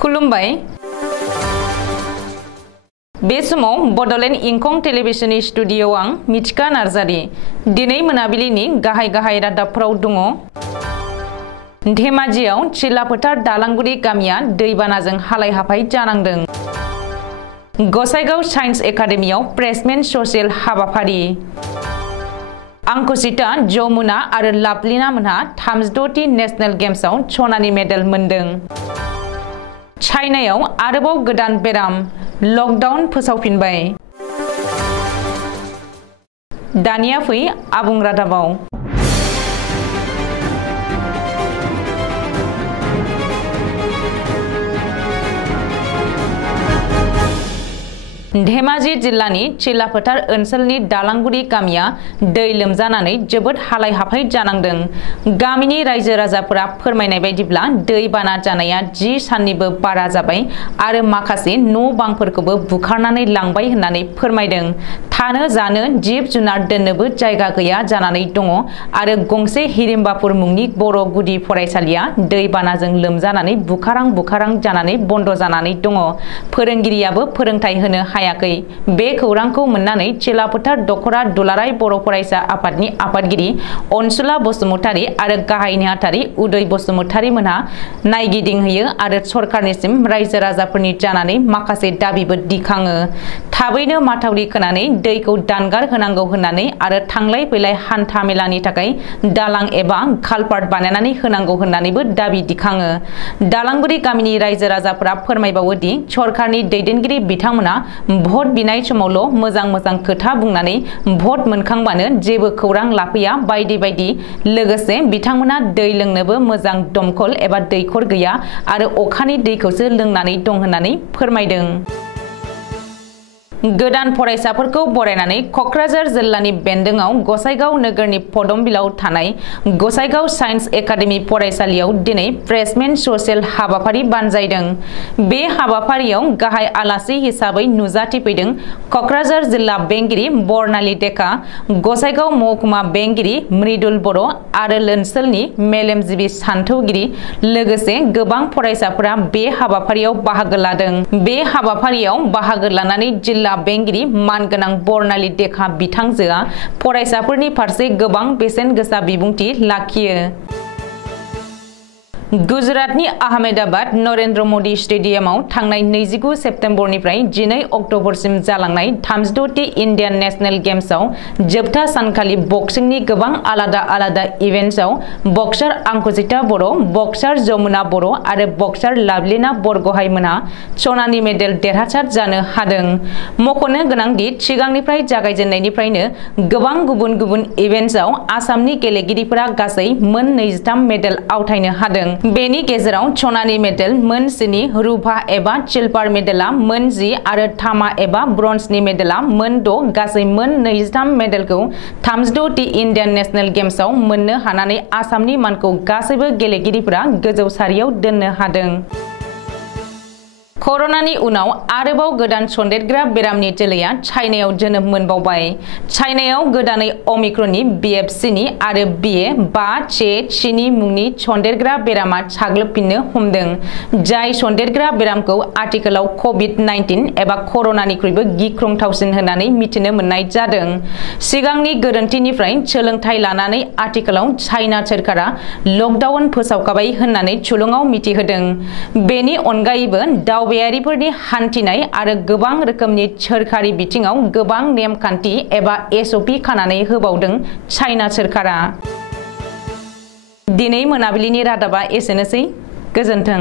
खुलुमबाय। बे समाव बडलेण्ड इंखं टेलिभिजननि स्टुडियोआव आं मिथिका नार्जारी। दिनै मोनाबिलिनि गाहाय रादाबफोराव दङ। धेमाजियाव चिलाफोथार दालांगुरि गामिया दैबानाजों हालाय हाफाय जानांदों। गसाइगाव साइन्स एकाडेमियाव प्लेसमेन्ट ससियेल हाबाफारि। अंकुशिता, जमुना आरो लाभलिना मोनहा 36थि नेशनेल गेम्सआव सनानि मेडेल मोनदों। चाइनायाव आरोबाव गोदान बेराम, लकडाउन फोसावफिनबाय। दानिया फै आबुं रादाबाव। धेमाजि जिल्लानि चिलाफोथार ओनसोलनि दालांगुरि गामिया दै लोमजानानै जोबोद हालाय हाफाय जानांदों। गामिनि रायजो राजाफोरा फोरमायनाय बायदिब्ला दै बाना जानाया 10 साननिबो बारा जाबाय आरो माखासे न' बांफोरखौबो बुखारनानै लांबाय होननानै फोरमायदों। थानो जानो जिब जुनार दोननोबो जायगा गैया जानानै दङ आरो गंसे हिरिम्बापुर मुंनि बर' गुदि फरायसालिया दै बानाजों लोमजानानै बुखारां जानानै बन्द जानानै दङ। फोरोंगिरियाबो फोरोंथाय होनो हायाखै। बे खौरांखौ मोननानै चिलाफोथार दखरा दुलाराय बर' फरायसा आफादनि आफादगिरि अनसुला बसुमतारी आरो गाहाय नेहाथारि उदय बसुमतारी मोनहा नायगिदिंहैयो आरो सरकारनिसिम रायजो राजाफोरनि जानानै माखासे दाबिबो दिखाङो। थाबैनो माथावरि खोनानै दैखौ दानगार होनांगौ होननानै आरो थांलाय फैलाय हान्था मेलानि थाखाय दालां एबा कालपार्ट बानायनानै होनांगौ होननानैबो दाबि दिखाङो। दालांगुरि गामिनि रायजो राजाफोरा फोरमायबावो दि सरकारनि दैदेनगिरि बिथांमोना भट बिनाय समावल' मोजां खोथा बुंनानै भट मोनखांबानो जेबो खौरां लाफैया बायदि लोगोसे बिथांमोना दै लोंनोबो मोजां दमखल एबा दैखर गैया आरो अखानि दैखौसो लोंनानै दं होननानै फोरमायदों। गोदान फरायसाफोरखौ बरायनानै कक्राझार जिल्लानि बेन्दोंआव गसाइगाव नोगोरनि पदमबिलाव थानाय गसाइगाव साइन्स एकाडेमि फरायसालियाव दिनै प्लेसमेन्ट ससियेल हाबाफारि बानजायदों। बे हाबाफारियाव गाहाय आलासि हिसाबै नुजाथिफैदों कक्राझार जिल्ला बेंगिरि बर्नाली डेका, गसाइगाव महकुमा बेंगिरि मृदुल बर' आरो ओनसोलनि मेलेमजिबि सानथौगिरि लोगोसे गोबां फरायसाफोरा बे हाबाफारियाव बाहागो लादों। बे हाबाफारियाव बाहागो लानानै जिल्ला बेंगिरि मानगोनां बर्नाली डेका बिथांजोआ फरायसाफोरनि फारसे गोबां बेसेन गोसा बिबुंथि लाखियो। गुजरातनि आहमेदाबाद नरेन्द्र मदि स्टेडियामाव थांनाय 29 सेप्तेम्बरनिफ्राय 12 अक्ट'बरसिम जालांनाय 36थि इन्डियान नेशनेल गेम्सआव जोबथा सानखालि बक्सिंनि गोबां आलादा इभेन्ट्सआव बक्सार अंकुशिता बर', बक्सार जमुना बर' आरो बक्सार लाभलिना बरग'हाइ मोनहा सनानि मेडेल देरहासार जानो हादों। मख'नो गोनांदि सिगांनिफ्राय जागायजेननायनिफ्रायनो गोबां गुबुन इभेन्ट्सआव आसामनि गेलेगिरिफोरा गासै मोन 23 मेडेल आवथायनो हादों। बेनि गेजेराव सनानि मेडेल मोन 7, रुपा एबा सिलभार मेडेला मोन 10 आरो तामा एबा ब्रन्जनि मेडेला मोन 6 गासै मोन 23 मेडेलखौ 36थि इन्डियान नेशनेल गेम्सआव मोननो हानानै आसामनि मानखौ गासैबो गेलेगिरिफोरा गोजौ सारियाव दोननो हादों। कर'नानि उनाव आरोबाव गोदान सन्देरग्रा बेरामनि जोलैया चाइनायाव जोनोम मोनबावबाय। चाइनायाव गोदानै अमिक्रननि BF.1 आरो BA.5.7 मुंनि सन्देरग्रा बेरामा साग्लोबफिननो हमदों, जाय सन्देरग्रा बेरामखौ आथिखालाव कभिड-19 एबा कर'नानिख्रुइबो गिख्रंथावसिन होननानै मिथिनो मोननाय जादों। सिगांनि गोरोन्थिनिफ्राय सोलोंथाइ लानानै आथिखालाव चाइना सोरखारा लकडाउन फोसावखाबाय होननानै सुलुङाव मिथिहोदों। बेनि अनगायैबो दावबायारिफोरनि हान्थिनाय आरो गोबां रोखोमनि सोरखारि बिथिङाव गोबां नेमखान्थि एबा SOP खानानै होबावदों चाइना सोरखारा। दिनै मोनाबिलिनि रादाबा एसेनोसै। गोजोन्थों।